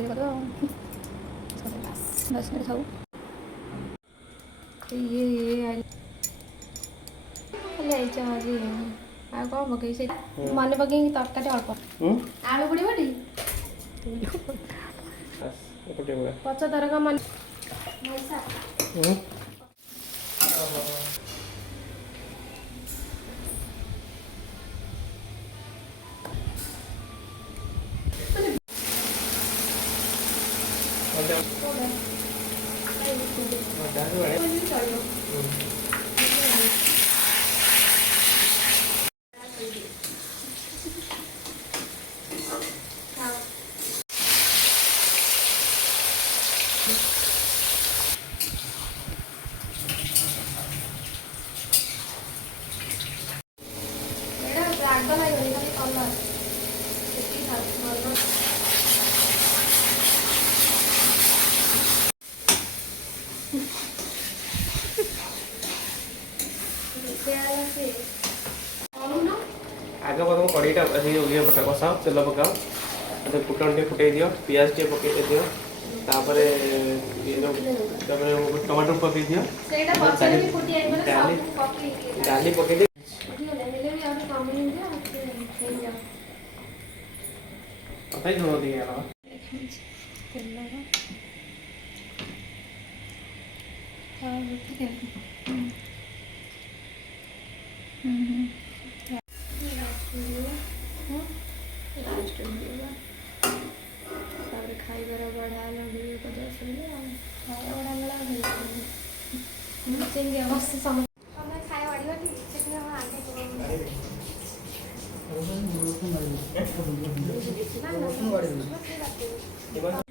ଟିକେ କରିଦେବା ଆଉ 10 ମିନିଟ୍ ଥାଉ। ଇଏ ଖାଲି ଆଇଛ ଆଜି ଆଉ କ'ଣ ପକେଇବି ସେ ମନେ ପକେଇକି ତରକାରୀ ଅଳ୍ପ ଆଳୁ ପଡ଼ିବଟି ପଛ ତରକା ମନେ ରାଗ ଲାଗିବନି ଖାଲି କଲର୍ ସେତିକି ଥାଉ आगे प्रथम कड़ईटा ये पटा कषाओ तेल पकाओ फुटन टे फुटे दियो पियाज टे पकई दियो तापर टमाटो पकई दियो डाली पकई दियो पता ही थोड़ा दिया ना खाइबार बढ़ा लगे बढ़ा मस्त खाया